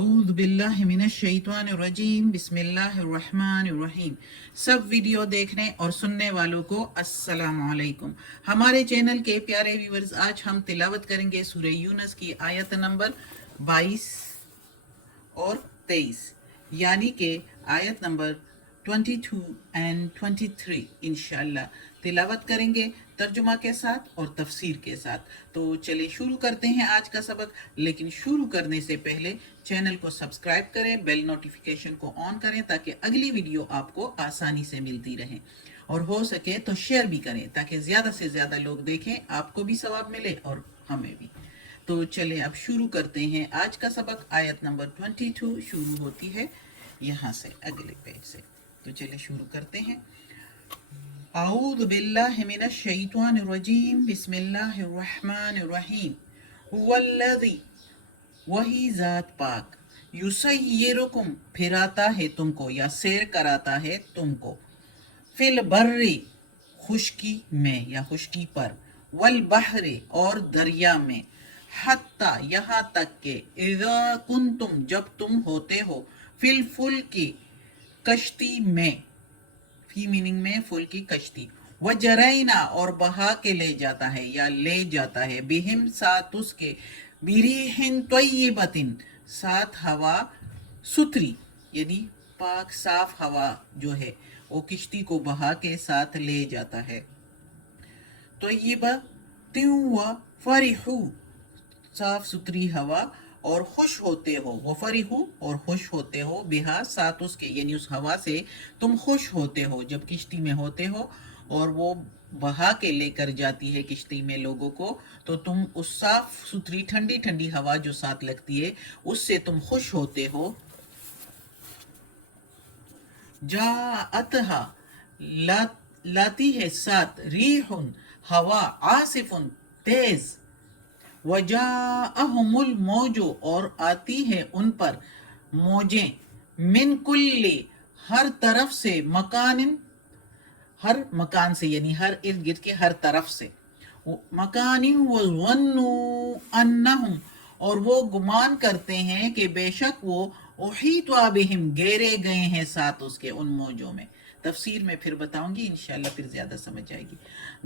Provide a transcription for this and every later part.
आऊज़ बिल्लाहि मिनश शैतानिर रजीम बिस्मिल्लाहिर रहमानिर रहीम। सब वीडियो देखने और सुनने वालों को अस्सलामु अलैकुम। हमारे चैनल के प्यारे व्यूअर्स, आज हम तिलावत करेंगे सूरह यूनुस की आयत नंबर 22 और 23, यानी कि आयत नंबर 22 एंड 23 इंशाल्लाह तिलावत करेंगे तर्जुमा के साथ और तफसीर के साथ। तो चलिए शुरू करते हैं आज का सबक। लेकिन शुरू करने से पहले चैनल को सब्सक्राइब करें, बेल नोटिफिकेशन को ऑन करें ताकि अगली वीडियो आपको आसानी से मिलती रहे, और हो सके तो शेयर भी करें ताकि ज़्यादा से ज़्यादा लोग देखें, आपको भी सवाब मिले और हमें भी। तो चले अब शुरू करते हैं आज का सबक। आयत नंबर 22 शुरू होती है यहाँ से, अगले पेज से। तो चले शुरू करते हैं। आऊज़ु बिल्लाहि मिनश शैतानिर रजीम बिस्मिल्लाहिर रहमानिर रहीम। हुवल्लज़ी, वही ज़ात पाक, युसय्यिरुकुम, फिराता है तुमको या सैर कराता है तुमको, फिल बर्री, खुश्की में या खुश्की पर, वल बहरी, और दरिया में, हत्ता, यहाँ तक के, इज़ा कुंतुम, जब तुम होते हो, फिल फुल्की, कश्ती में, फी मीनिंग में फुल की कश्ती, वजरैना, और बहा के ले जाता है या ले जाता है, बिहिम, साथ उसके, बिरीहिन तय्यिबतिन, साथ हवा सुथरी, यानी पाक साफ हवा जो है वो किश्ती को बहा के साथ ले जाता है। तय्यिबतिन व फरिहू, साफ सुथरी हवा, और खुश होते हो, वो फरीहू, और खुश होते हो, बिहा, साथ उसके, यानी उस हवा से तुम खुश होते हो जब किश्ती में होते हो और वो बहा के लेकर जाती है किश्ती में लोगों को, तो तुम उस साफ सुथरी ठंडी ठंडी हवा जो साथ लगती है उससे तुम खुश होते हो। जाअतहा, लाती है साथ, रीहुन, हवा, आसिफुन, तेज, वजाअहुमुल मौजो, और आती है उन पर मौजें, मिन कुल्ली, हर तरफ से, मकानिन, हर मकान से, यानी हर इर्द गिर्द के हर तरफ से, मकानिन वज़न्नु अन्नहुम, और वो गुमान करते हैं कि बेशक वो उहीत बिहिम, घेरे गए हैं साथ उसके उन मौजों में। तफसीर में फिर बताऊंगी इंशाल्लाह, फिर ज्यादा समझ आएगी।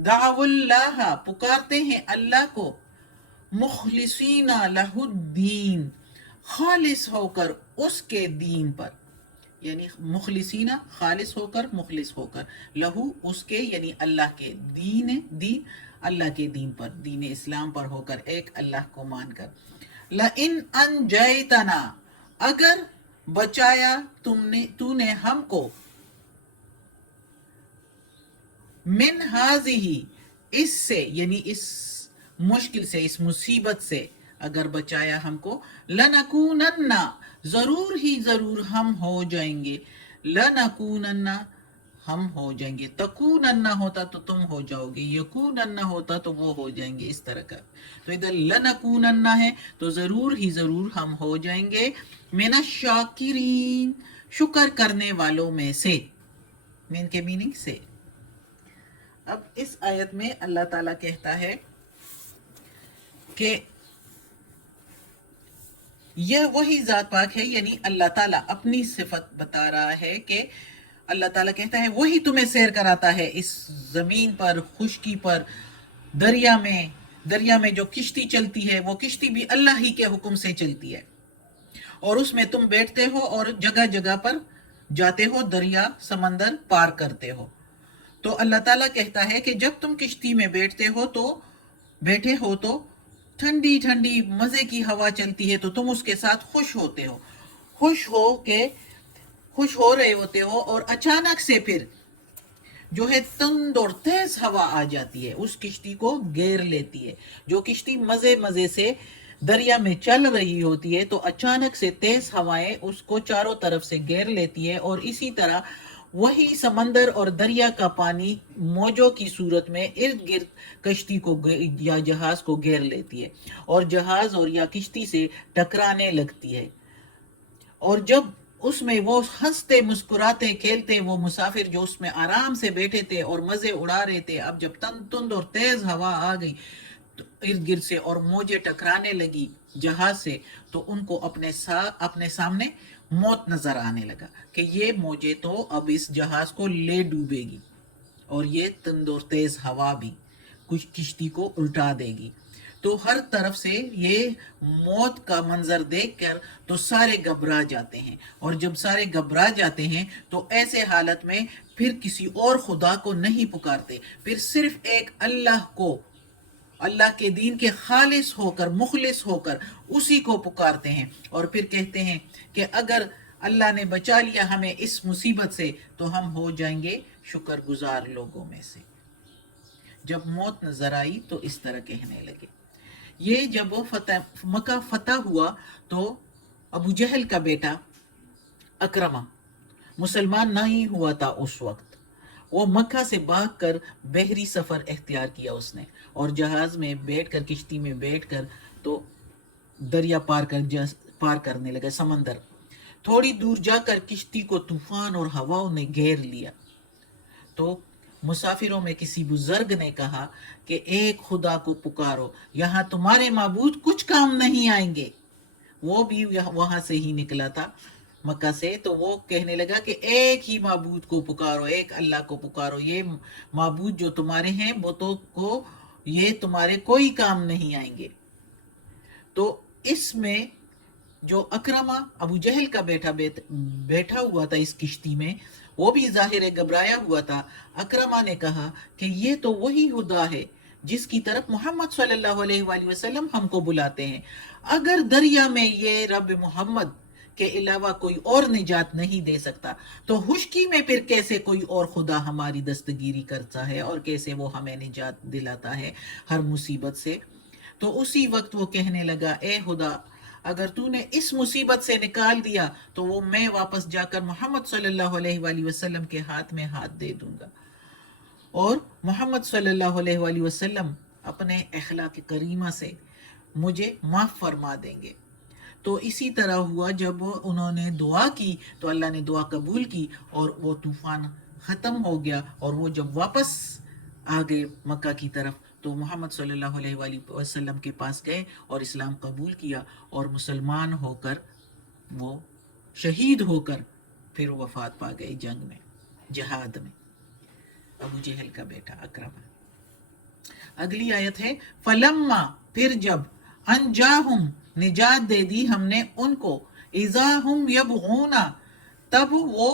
दावुल्लाह, पुकारते हैं अल्लाह को, मुखलिसीना लहुद्दीन, खालिस होकर उसके दीन पर, यानी मुखलिसीना खालिस होकर, मुखलिस होकर, लहू उसके, यानी अल्लाह के, दीन दीन अल्लाह के दीन पर, दीन इस्लाम पर होकर, एक अल्लाह को मानकर। लइन अनजैतना, अगर बचाया तूने हमको, मिन हाजिही, इससे, यानी इस मुश्किल से, इस मुसीबत से अगर बचाया हमको, लनकूनन्ना, जरूर ही जरूर हम हो जाएंगे, लनकूनन्ना, हम हो जाएंगे, तकूनन्ना होता तो तुम हो जाओगे, यकूनन्ना होता तो वो हो जाएंगे, इस तरह का। तो इधर लनकूनन्ना है तो जरूर ही जरूर हम हो जाएंगे, मिनश्शाकिरीन, शुक्र करने वालों में से, मीन के मीनिंग से। अब इस आयत में अल्लाह ताला कहता है कि यह वही ज़ात पाक है, यानी अल्लाह ताला अपनी सिफत बता रहा है कि अल्लाह ताला कहता है वही तुम्हें सैर कराता है इस ज़मीन पर, खुश्की पर, दरिया में जो किश्ती चलती है वो किश्ती भी अल्लाह ही के हुक्म से चलती है, और उसमें तुम बैठते हो और जगह जगह पर जाते हो, दरिया समंदर पार करते हो। तो अल्लाह ताला कहता है कि जब तुम किश्ती में बैठे हो तो ठंडी ठंडी मजे की हवा चलती है तो तुम उसके साथ खुश होते हो, खुश हो रहे होते हो, और अचानक से फिर जो है तंद और तेज हवा आ जाती है, उस किश्ती को घेर लेती है। जो किश्ती मजे मजे से दरिया में चल रही होती है तो अचानक से तेज हवाएं उसको चारों तरफ से घेर लेती है, और इसी तरह वही समंदर और दरिया का पानी मौजों की सूरत में इर्द गिर्द कश्ती को या जहाज को घेर लेती है, और जहाज और या किश्ती से टकराने लगती है। और जब उसमें वो हंसते मुस्कुराते खेलते, वो मुसाफिर जो उसमें आराम से बैठे थे और मजे उड़ा रहे थे, अब जब तुंद और तेज हवा आ गई तो इर्द गिर्द से और मौजें टकराने लगी जहाज से, तो उनको अपने सामने मौत नजर आने लगा कि ये मौजें तो अब इस जहाज को ले डूबेगी, और ये तंदूर तेज हवा भी कुछ किश्ती को उल्टा देगी। तो हर तरफ से ये मौत का मंजर देखकर तो सारे घबरा जाते हैं, और जब सारे घबरा जाते हैं तो ऐसे हालत में फिर किसी और खुदा को नहीं पुकारते, फिर सिर्फ एक अल्लाह को, अल्लाह के दीन के खालिस होकर, मुखलिस होकर उसी को पुकारते हैं। और फिर कहते हैं कि अगर अल्लाह ने बचा लिया हमें इस मुसीबत से तो हम हो जाएंगे शुक्रगुजार लोगों में से। जब मौत नजर आई तो इस तरह कहने लगे। ये जब मक्का फतह हुआ तो अबू जहल का बेटा अकरमा मुसलमान नहीं हुआ था उस वक्त। वो मक्का से भागकर बहरी सफर इख्तियार किया उसने, और जहाज में बैठकर, किश्ती में बैठकर तो दरिया पार करने लगा, समंदर। थोड़ी दूर जाकर किश्ती को तूफान और हवाओं ने घेर लिया। तो मुसाफिरों में किसी बुजुर्ग ने कहा कि एक खुदा को पुकारो, यहाँ तुम्हारे माबूद कुछ काम नहीं आएंगे। वो भी वहां से ही निकला था मक्का से, तो वो कहने लगा कि एक ही माबूद को पुकारो, एक अल्लाह को पुकारो, ये माबूद जो तुम्हारे हैं वो तो को ये तुम्हारे कोई काम नहीं आएंगे। तो इसमें जो अकरमा अबू जहल का बैठा हुआ था इस किश्ती में, वो भी जाहिर घबराया हुआ था। अकरमा ने कहा कि ये तो वही खुदा है जिसकी तरफ मोहम्मद सल्लल्लाहु अलैहि वसल्लम हमको बुलाते हैं। अगर दरिया में ये रब मोहम्मद के अलावा कोई और निजात नहीं दे सकता, तो खुश्की में फिर कैसे कोई और खुदा हमारी दस्तगीरी करता है और कैसे वो हमें निजात दिलाता है हर मुसीबत से। तो उसी वक्त वो कहने लगा, ए खुदा, अगर तूने इस मुसीबत से निकाल दिया तो वो मैं वापस जाकर मोहम्मद सल्लल्लाहु अलैहि वसल्लम के हाथ में हाथ दे दूंगा, और मोहम्मद सल्लल्लाहु अलैहि वसल्लम अपने अखलाक करीमा से मुझे माफ़ फरमा देंगे। तो इसी तरह हुआ, जब उन्होंने दुआ की तो अल्लाह ने दुआ कबूल की और वो तूफ़ान ख़त्म हो गया। और वो जब वापस आ गए मक्का की तरफ तो मोहम्मद सल्लल्लाहु अलैहि वसल्लम के पास गए और इस्लाम कबूल किया, और मुसलमान होकर वो शहीद होकर फिर वफ़ात पा गए जंग में, जिहाद में, अबू जहल का बेटा अकरमा। अगली आयत है, फलम्मा, फिर जब, अनजाहुम, निजात दे दी हमने उनको, इज़ाहुम यबगूना, तब वो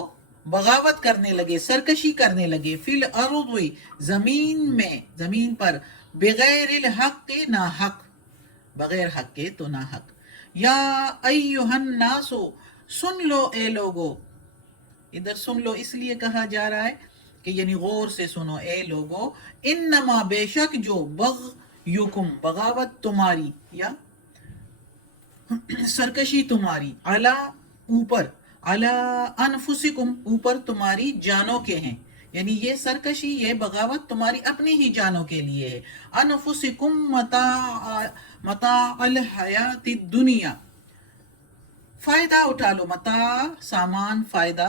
बगावत करने लगे, सरकशी करने लगे, फिल अर्ज़, जमीन में, जमीन पर, बगैर हक के, ना हक, बगैर हक के तो ना हक। या अय्युहन नासो, सुन लो ए लोगो, इधर सुन लो इसलिए कहा जा रहा है कि यानी गौर से सुनो ए लोगो, इन्नमा, बेशक, जो, बग़युकुम, बगावत तुम्हारी या सरकशी तुम्हारी, अला, ऊपर, अला अनफुसिकुम, ऊपर तुम्हारी जानों के हैं, यानी ये सरकशी, ये बगावत तुम्हारी अपनी ही जानों के लिए है। अनफुसिकुम मता अल हयाती दुनिया, फायदा उठा लो, मता सामान, फायदा,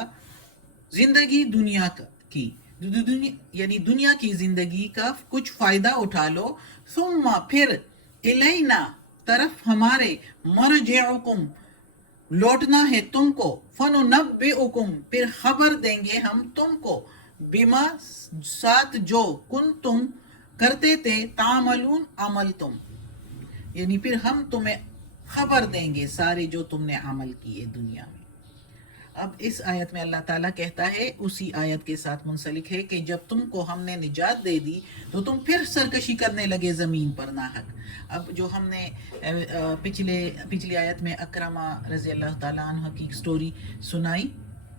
जिंदगी दुनिया की, यानी दुनिया की जिंदगी का कुछ फायदा उठा लो। सुम्मा, फिर, इलैना, तरफ हमारे, मरजिउकुम, लौटना है तुमको, फनुनब्बिउकुम, फिर खबर देंगे हम तुमको, बिमा, साथ जो, कुन तुम करते थे, तामलून, अमल तुम, यानी फिर हम तुम्हें खबर देंगे सारे जो तुमने अमल किए दुनिया में। अब इस आयत में अल्लाह ताला कहता है, उसी आयत के साथ मुंसलिक है कि जब तुमको हमने निजात दे दी तो तुम फिर सरकशी करने लगे ज़मीन पर नाहक। अब जो हमने पिछली आयत में अकरमा रज़ी अल्लाह ताला अन्हु की स्टोरी सुनाई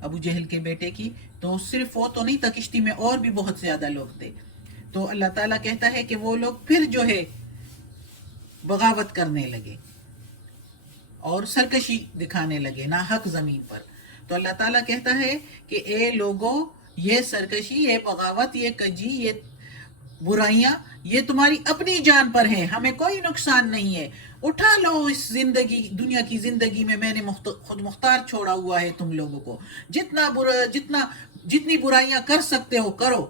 अबू जहल के बेटे की, तो सिर्फ वो तो नहीं था, किश्ती में और भी बहुत ज़्यादा लोग थे। तो अल्लाह ताला कहता है कि वो लोग फिर जो है बगावत करने लगे और सरकशी दिखाने लगे नाहक ज़मीन पर। तो अल्लाह ताला कहता है कि ए लोगों, ये सरकशी, ये बगावत, ये कजी, ये बुराइयां, ये तुम्हारी अपनी जान पर है, हमें कोई नुकसान नहीं है। उठा लो इस जिंदगी, दुनिया की जिंदगी में मैंने खुद मुख्तार छोड़ा हुआ है तुम लोगों को, जितनी बुराइयां कर सकते हो करो,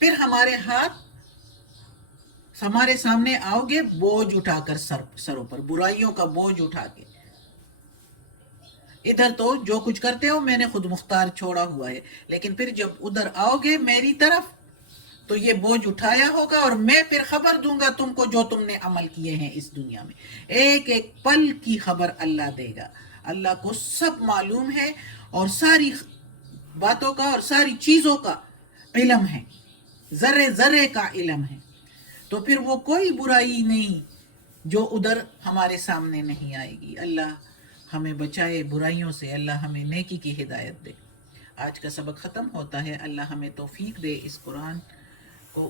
फिर हमारे हाथ ہمارے سامنے آؤ گے بوجھ اٹھا کر سروں پر، برائیوں کا بوجھ اٹھا کے. ادھر تو جو کچھ کرتے ہو میں نے خود مختار چھوڑا ہوا ہے، لیکن پھر جب ادھر آؤ گے میری طرف تو یہ بوجھ اٹھایا ہوگا، اور میں پھر خبر دوں گا تم کو جو تم نے عمل کیے ہیں اس دنیا میں. ایک ایک پل کی خبر اللہ دے گا. اللہ کو سب معلوم ہے، اور ساری باتوں کا اور ساری چیزوں کا علم ہے، ذرے ذرے کا علم ہے. تو پھر وہ کوئی برائی نہیں جو ادھر ہمارے سامنے نہیں آئے گی. اللہ ہمیں بچائے برائیوں سے، اللہ ہمیں نیکی کی ہدایت دے. آج کا سبق ختم ہوتا ہے. اللہ ہمیں توفیق دے اس قرآن کو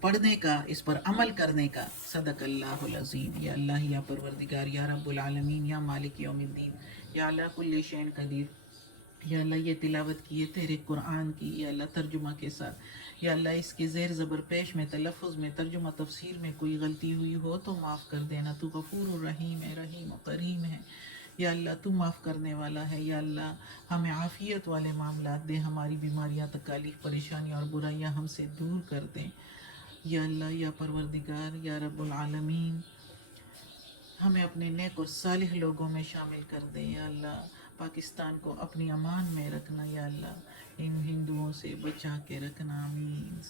پڑھنے کا، اس پر عمل کرنے کا. صدق اللہ العظیم. یا اللہ یا پروردگار یا رب العالمین یا مالک یوم الدین یا اللہ کل شین قدیر. یا اللہ یہ تلاوت کیے تیرے قرآن کی یا اللہ ترجمہ کے ساتھ، یا اللہ اس کے زیر زبر پیش میں، تلفظ میں، ترجمہ تفسیر میں کوئی غلطی ہوئی ہو تو معاف کر دینا. تو غفور الرحیم ہے، رحیم و کریم ہے. یا اللہ تو معاف کرنے والا ہے. یا اللہ ہمیں عافیت والے معاملات دے، ہماری بیماریاں، تکالیف، پریشانیاں اور برائیاں ہم سے دور کر دیں. یا اللہ یا پروردگار یا رب العالمین ہمیں اپنے نیک اور صالح لوگوں میں شامل کر دے. یا اللہ پاکستان کو اپنی امان میں رکھنا. یا اللہ ان ہندوؤں سے بچا کے رکھنا. آمین.